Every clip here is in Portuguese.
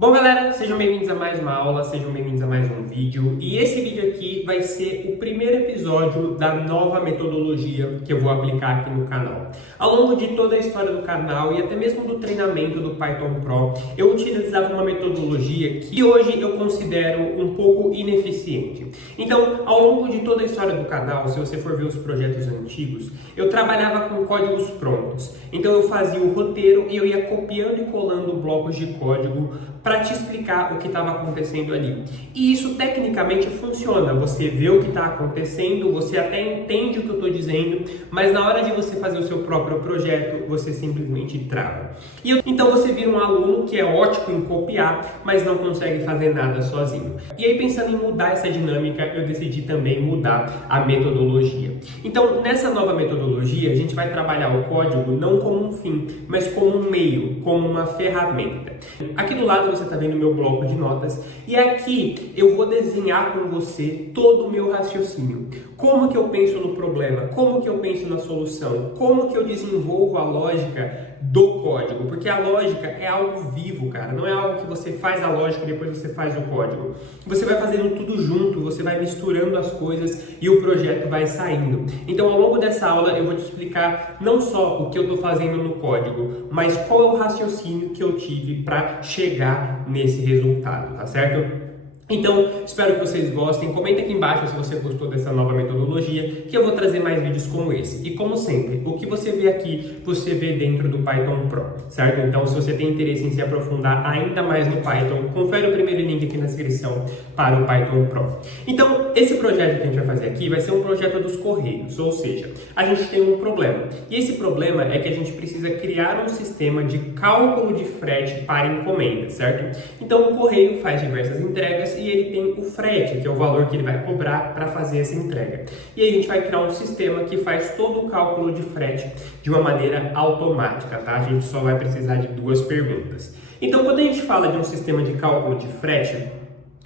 Bom, galera, sejam bem-vindos a mais uma aula, sejam bem-vindos a mais um vídeo. E esse vídeo aqui vai ser o primeiro episódio da nova metodologia que eu vou aplicar aqui no canal. Ao longo de toda a história do canal e até mesmo do treinamento do Python Pro, eu utilizava uma metodologia que hoje eu considero um pouco ineficiente. Então, ao longo de toda a história do canal, se você for ver os projetos antigos, eu trabalhava com códigos prontos. Então, eu fazia o roteiro e eu ia copiando e colando blocos de código para te explicar o que estava acontecendo ali. E isso tecnicamente funciona. Você vê o que está acontecendo, você até entende o que eu estou dizendo, mas na hora de você fazer o seu próprio projeto, você simplesmente trava. Então você vira um aluno que é ótimo em copiar, mas não consegue fazer nada sozinho. E aí, pensando em mudar essa dinâmica, eu decidi também mudar a metodologia. Então, nessa nova metodologia, a gente vai trabalhar o código não como um fim, mas como um meio, como uma ferramenta. Aqui do lado você está vendo o meu bloco de notas e aqui eu vou desenhar com você todo o meu raciocínio. Como que eu penso no problema, como que eu penso na solução, como que eu desenvolvo a lógica do código, porque a lógica é algo vivo, cara, não é algo que você faz a lógica e depois você faz o código. Você vai fazendo tudo junto, você vai misturando as coisas e o projeto vai saindo. Então, ao longo dessa aula, eu vou te explicar não só o que eu estou fazendo no código, mas qual é o raciocínio que eu tive para chegar nesse resultado, tá certo? Então, espero que vocês gostem. Comenta aqui embaixo se você gostou dessa nova metodologia, que eu vou trazer mais vídeos como esse. E como sempre, o que você vê aqui, você vê dentro do Python Pro, certo? Então, se você tem interesse em se aprofundar ainda mais no Python, confere o primeiro link aqui na descrição para o Python Pro. Então, esse projeto que a gente vai fazer aqui vai ser um projeto dos Correios, ou seja, a gente tem um problema. E esse problema é que a gente precisa criar um sistema de cálculo de frete para encomenda, certo? Então, o Correio faz diversas entregas e ele tem o frete, que é o valor que ele vai cobrar para fazer essa entrega. E aí a gente vai criar um sistema que faz todo o cálculo de frete de uma maneira automática, tá? A gente só vai precisar de duas perguntas. Então, quando a gente fala de um sistema de cálculo de frete,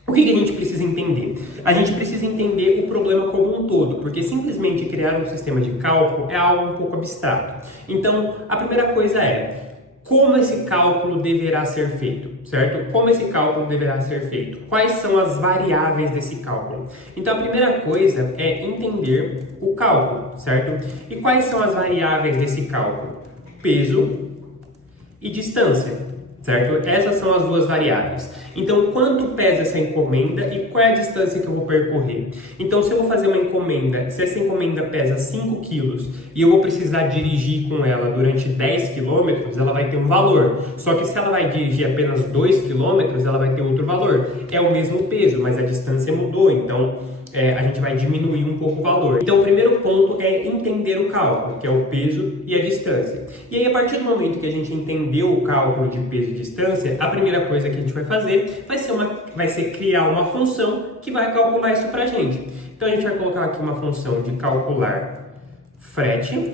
o que a gente precisa entender? A gente precisa entender o problema como um todo, porque simplesmente criar um sistema de cálculo é algo um pouco abstrato. Então, a primeira coisa é: como esse cálculo deverá ser feito, certo? Como esse cálculo deverá ser feito? Quais são as variáveis desse cálculo? Então, a primeira coisa é entender o cálculo, certo? E quais são as variáveis desse cálculo? Peso e distância, certo? Essas são as duas variáveis. Então, quanto pesa essa encomenda e qual é a distância que eu vou percorrer? Então, se eu vou fazer uma encomenda, se essa encomenda pesa 5 quilos e eu vou precisar dirigir com ela durante 10 quilômetros, ela vai ter um valor. Só que se ela vai dirigir apenas 2 quilômetros, ela vai ter outro valor. É o mesmo peso, mas a distância mudou, então a gente vai diminuir um pouco o valor. Então, o primeiro ponto é entender o cálculo, que é o peso e a distância. E aí, a partir do momento que a gente entendeu o cálculo de peso e distância, a primeira coisa que a gente vai fazer vai ser criar uma função que vai calcular isso pra gente. Então, a gente vai colocar aqui uma função de calcular frete,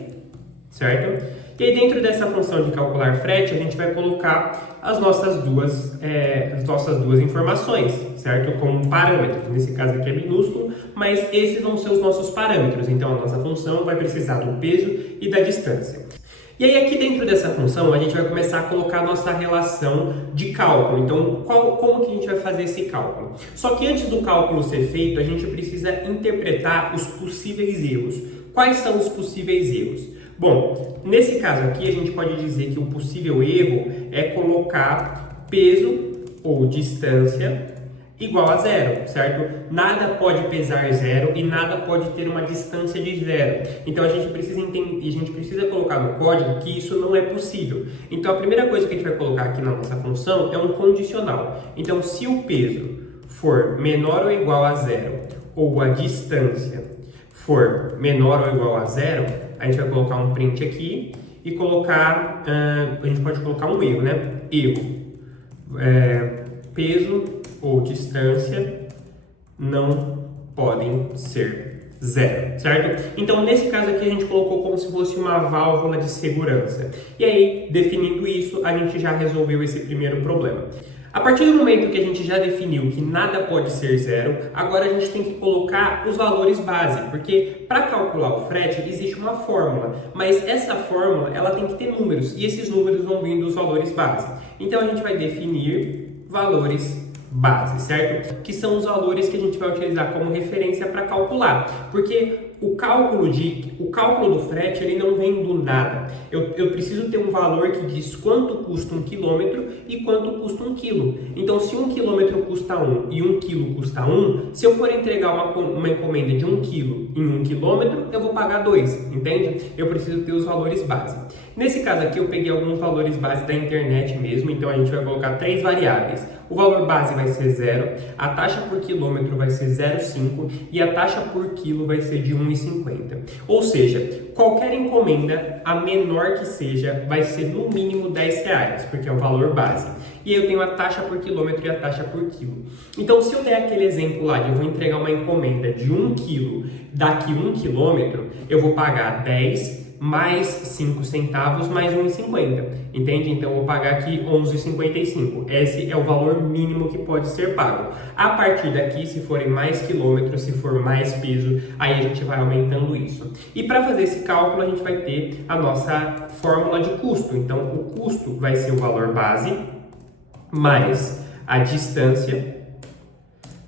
certo? E aí, dentro dessa função de calcular frete, a gente vai colocar as nossas duas informações, certo? Como parâmetros. Nesse caso aqui é minúsculo, mas esses vão ser os nossos parâmetros. Então, a nossa função vai precisar do peso e da distância. E aí, aqui dentro dessa função, a gente vai começar a colocar a nossa relação de cálculo. Então, como que a gente vai fazer esse cálculo? Só que antes do cálculo ser feito, a gente precisa interpretar os possíveis erros. Quais são os possíveis erros? Bom, nesse caso aqui, a gente pode dizer que o possível erro é colocar peso ou distância igual a zero, certo? Nada pode pesar zero e nada pode ter uma distância de zero. Então, a gente precisa entender, a gente precisa colocar no código que isso não é possível. Então, a primeira coisa que a gente vai colocar aqui na nossa função é um condicional. Então, se o peso for menor ou igual a zero ou a distância for menor ou igual a zero, a gente vai colocar um print aqui e colocar, a gente pode colocar um erro, né? Erro. Peso ou distância não podem ser zero, certo? Então, nesse caso aqui, a gente colocou como se fosse uma válvula de segurança. E aí, definindo isso, a gente já resolveu esse primeiro problema. A partir do momento que a gente já definiu que nada pode ser zero, agora a gente tem que colocar os valores base, porque para calcular o frete existe uma fórmula, mas essa fórmula ela tem que ter números, e esses números vão vir dos valores base. Então, a gente vai definir valores base, certo? Que são os valores que a gente vai utilizar como referência para calcular, porque o cálculo do frete ele não vem do nada. Eu preciso ter um valor que diz quanto custa 1 quilômetro e quanto custa 1 quilo. Então, se 1 quilômetro custa 1 e 1 quilo custa 1, se eu for entregar uma encomenda de 1 quilo em 1 quilômetro, eu vou pagar 2, entende? Eu preciso ter os valores base. Nesse caso aqui, eu peguei alguns valores base da internet mesmo, então a gente vai colocar 3 variáveis. O valor base vai ser 0, a taxa por quilômetro vai ser 0,5 e a taxa por quilo vai ser de 1,50. Ou seja, qualquer encomenda, a menor que seja, vai ser no mínimo R$10, porque é o valor base. E aí eu tenho a taxa por quilômetro e a taxa por quilo. Então, se eu der aquele exemplo lá de eu vou entregar uma encomenda de 1 quilo daqui 1 quilômetro, eu vou pagar 10 mais 5 centavos mais 1,50, entende? Então eu vou pagar aqui 11,55. Esse é o valor mínimo que pode ser pago. A partir daqui, se forem mais quilômetros, se for mais peso, aí a gente vai aumentando isso. E para fazer esse cálculo, a gente vai ter a nossa fórmula de custo. Então o custo vai ser o valor base mais a distância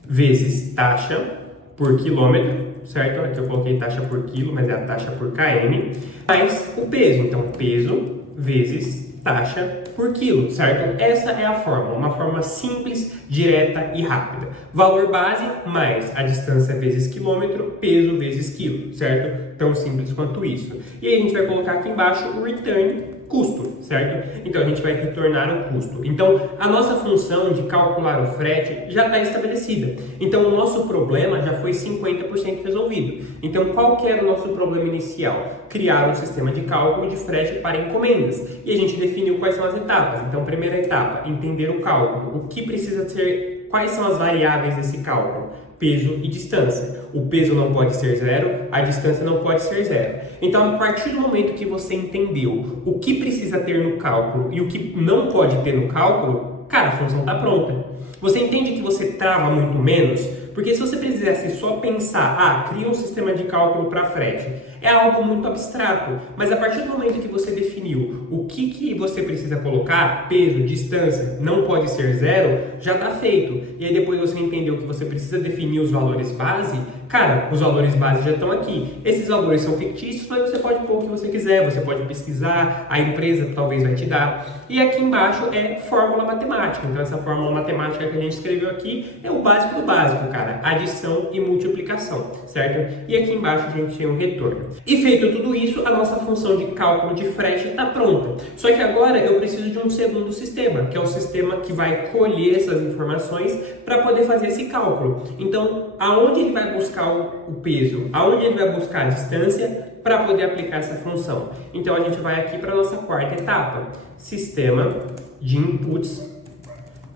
vezes taxa por quilômetro, certo? Aqui eu coloquei taxa por quilo, mas é a taxa por km, mais o peso. Então, peso vezes taxa por quilo, certo? Essa é a fórmula, uma fórmula simples, direta e rápida. Valor base mais a distância vezes quilômetro, peso vezes quilo, certo? Tão simples quanto isso. E aí a gente vai colocar aqui embaixo o return, custo, certo? Então a gente vai retornar o custo. Então a nossa função de calcular o frete já está estabelecida. Então o nosso problema já foi 50% resolvido. Então qual que era o nosso problema inicial? Criar um sistema de cálculo de frete para encomendas. E a gente definiu quais são as etapas. Então primeira etapa, entender o cálculo. O que precisa ser, quais são as variáveis desse cálculo? Peso e distância. O peso não pode ser 0, a distância não pode ser 0. Então, a partir do momento que você entendeu o que precisa ter no cálculo e o que não pode ter no cálculo, cara, a função está pronta. Você entende que você trava muito menos? Porque se você precisasse só pensar, cria um sistema de cálculo para frete, é algo muito abstrato. Mas a partir do momento que você definiu o que você precisa colocar, peso, distância, não pode ser 0, já está feito. E aí depois você entendeu que você precisa definir os valores base, cara, os valores base já estão aqui. Esses valores são fictícios, mas você pode pôr o que você quiser, você pode pesquisar, a empresa talvez vai te dar. E aqui embaixo é fórmula matemática. Então essa fórmula matemática que a gente escreveu aqui é o básico do básico, cara. Adição e multiplicação, certo? E aqui embaixo a gente tem um retorno. E feito tudo isso, a nossa função de cálculo de frete está pronta. Só que agora eu preciso de um segundo sistema, que é o sistema que vai colher essas informações para poder fazer esse cálculo. Então, aonde ele vai buscar o peso? Aonde ele vai buscar a distância para poder aplicar essa função? Então, a gente vai aqui para a nossa quarta etapa, sistema de inputs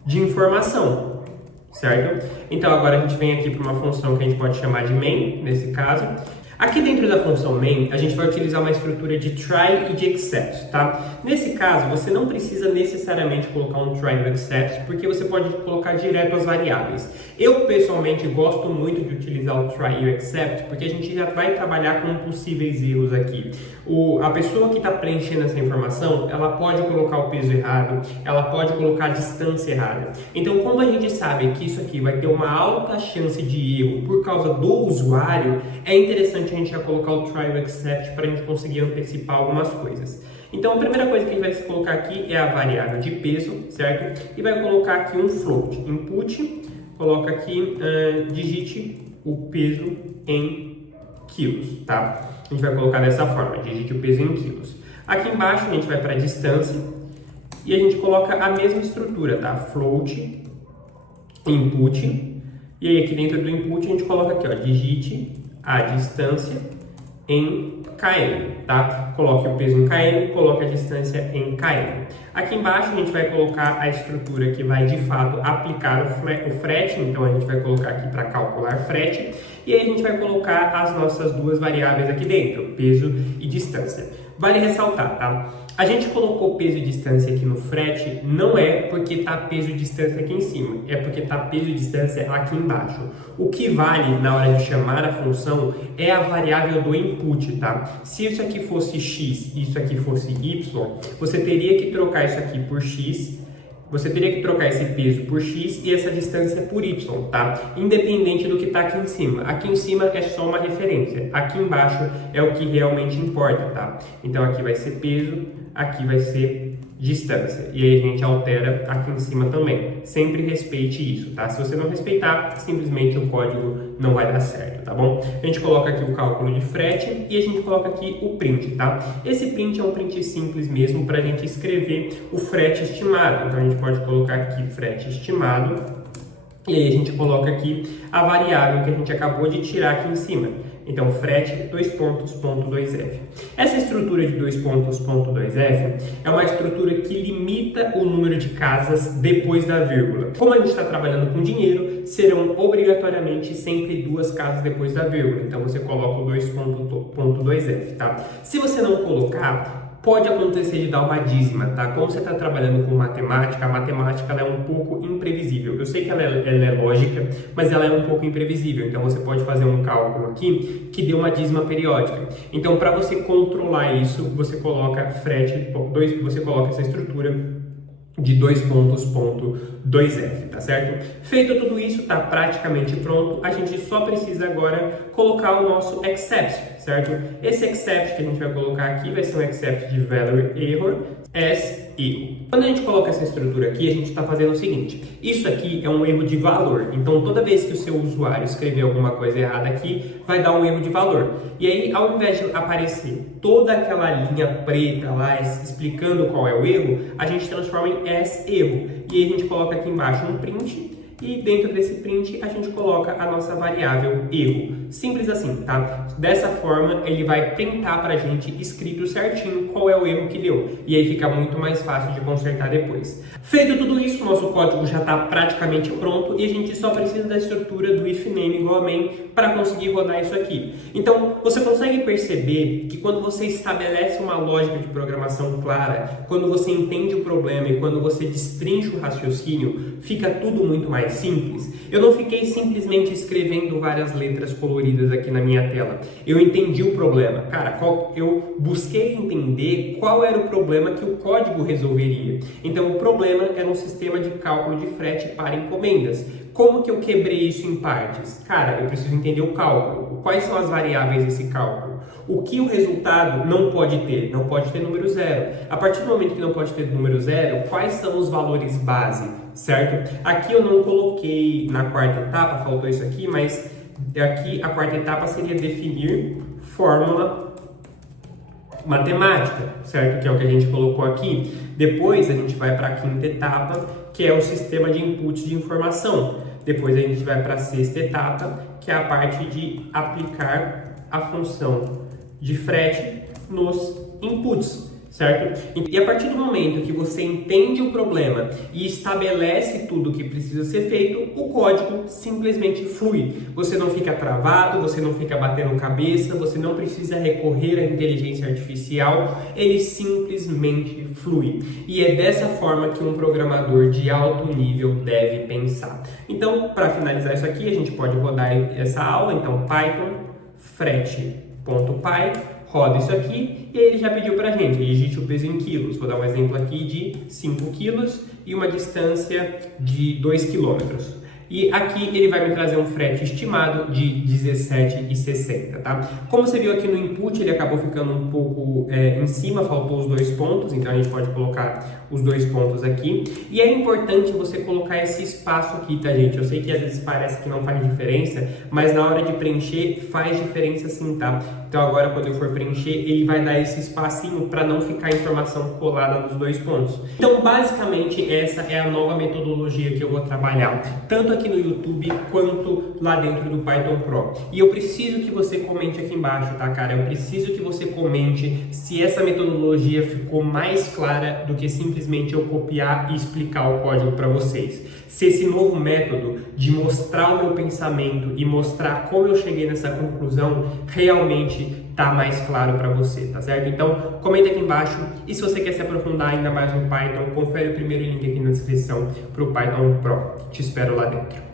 de informação. Certo? Então agora a gente vem aqui para uma função que a gente pode chamar de main, nesse caso. Aqui dentro da função main, a gente vai utilizar uma estrutura de try e de except, tá? Nesse caso, você não precisa necessariamente colocar um try e except, porque você pode colocar direto as variáveis. Eu, pessoalmente, gosto muito de utilizar o try e o except, porque a gente já vai trabalhar com possíveis erros aqui. A pessoa que está preenchendo essa informação, ela pode colocar o peso errado, ela pode colocar a distância errada. Então, como a gente sabe que isso aqui vai ter uma alta chance de erro por causa do usuário, é interessante a gente já colocar o try e except para a gente conseguir antecipar algumas coisas. Então a primeira coisa que a gente vai colocar aqui é a variável de peso, certo? E vai colocar aqui um float, input, coloca aqui, digite o peso em quilos, tá? A gente vai colocar dessa forma, digite o peso em quilos. Aqui embaixo a gente vai para a distância e a gente coloca a mesma estrutura, tá? Float, input, e aí aqui dentro do input a gente coloca aqui, ó, digite a distância em km, tá? Coloque o peso em km, coloque a distância em km. Aqui embaixo a gente vai colocar a estrutura que vai de fato aplicar o frete, então a gente vai colocar aqui para calcular frete, e aí a gente vai colocar as nossas duas variáveis aqui dentro, peso e distância. Vale ressaltar, tá? A gente colocou peso e distância aqui no frete, não é porque tá peso e distância aqui em cima, é porque tá peso e distância aqui embaixo. O que vale na hora de chamar a função é a variável do input, tá? Se isso aqui fosse x e isso aqui fosse y, você teria que trocar isso aqui por x você teria que trocar esse peso por x e essa distância por y, tá? Independente do que está aqui em cima. Aqui em cima é só uma referência. Aqui embaixo é o que realmente importa, tá? Então aqui vai ser peso, aqui vai ser distância. E aí a gente altera aqui em cima também. Sempre respeite isso, tá? Se você não respeitar, simplesmente o código não vai dar certo, tá bom? A gente coloca aqui o cálculo de frete e a gente coloca aqui o print, tá? Esse print é um print simples mesmo para a gente escrever o frete estimado. Então a gente pode colocar aqui frete estimado e aí a gente coloca aqui a variável que a gente acabou de tirar aqui em cima. Então, frete, .2f. Essa estrutura de .2f é uma estrutura que limita o número de casas depois da vírgula. Como a gente está trabalhando com dinheiro, serão obrigatoriamente sempre 2 casas depois da vírgula. Então, você coloca o 2.2f, tá? Se você não colocar, pode acontecer de dar uma dízima, tá? Como você está trabalhando com matemática, a matemática ela é um pouco imprevisível. Eu sei que ela é lógica, mas ela é um pouco imprevisível. Então, você pode fazer um cálculo aqui que dê uma dízima periódica. Então, para você controlar isso, você coloca frete, você coloca essa estrutura de 2.2f, tá certo? Feito tudo isso, tá praticamente pronto. A gente só precisa agora colocar o nosso except, certo? Esse except que a gente vai colocar aqui vai ser um except de value error as erro. Quando a gente coloca essa estrutura aqui, a gente está fazendo o seguinte: isso aqui é um erro de valor. Então, toda vez que o seu usuário escrever alguma coisa errada aqui, vai dar um erro de valor. E aí, ao invés de aparecer toda aquela linha preta lá explicando qual é o erro, a gente transforma em as erro. E aí a gente coloca aqui embaixo um print. E dentro desse print a gente coloca a nossa variável erro. Simples assim, tá? Dessa forma ele vai printar pra gente escrito certinho qual é o erro que deu. E aí fica muito mais fácil de consertar depois. Feito tudo isso, nosso código já está praticamente pronto e a gente só precisa da estrutura do if name igual a main para conseguir rodar isso aqui. Então, você consegue perceber que quando você estabelece uma lógica de programação clara, quando você entende o problema e quando você destrincha o raciocínio, fica tudo muito mais simples. Eu não fiquei simplesmente escrevendo várias letras coloridas aqui na minha tela. Eu entendi o problema. Cara, eu busquei entender qual era o problema que o código resolveria. Então, o problema era um sistema de cálculo de frete para encomendas. Como que eu quebrei isso em partes? Cara, eu preciso entender o cálculo. Quais são as variáveis desse cálculo? O que o resultado não pode ter? Não pode ter número zero. A partir do momento que não pode ter número zero, quais são os valores base, certo? Aqui eu não coloquei na quarta etapa, faltou isso aqui, mas aqui a quarta etapa seria definir fórmula matemática, certo? Que é o que a gente colocou aqui. Depois a gente vai para a quinta etapa, que é o sistema de inputs de informação. Depois a gente vai para a sexta etapa, que é a parte de aplicar a função de frete nos inputs, certo? E a partir do momento que você entende o problema e estabelece tudo o que precisa ser feito, o código simplesmente flui. Você não fica travado, você não fica batendo cabeça, você não precisa recorrer à inteligência artificial, ele simplesmente flui. E é dessa forma que um programador de alto nível deve pensar. Então, para finalizar isso aqui, a gente pode rodar essa aula. Então, Python frete.py, roda isso aqui e aí ele já pediu para a gente, digite o peso em quilos. Vou dar um exemplo aqui de 5 quilos e uma distância de 2 quilômetros. E aqui ele vai me trazer um frete estimado de 17,60, tá? Como você viu aqui no input, ele acabou ficando um pouco em cima, faltou os 2 pontos, então a gente pode colocar os 2 pontos aqui. E é importante você colocar esse espaço aqui, tá, gente? Eu sei que às vezes parece que não faz diferença, mas na hora de preencher faz diferença sim, tá? Então agora quando eu for preencher, ele vai dar esse espacinho para não ficar a informação colada nos 2 pontos. Então basicamente essa é a nova metodologia que eu vou trabalhar, tanto aqui no YouTube quanto lá dentro do Python Pro. E eu preciso que você comente aqui embaixo, tá, cara? Eu preciso que você comente se essa metodologia ficou mais clara do que simplesmente eu copiar e explicar o código para vocês. Se esse novo método de mostrar o meu pensamento e mostrar como eu cheguei nessa conclusão realmente tá mais claro para você, tá certo? Então, comenta aqui embaixo e se você quer se aprofundar ainda mais no Python, confere o primeiro link aqui na descrição para o Python Pro. Te espero lá dentro.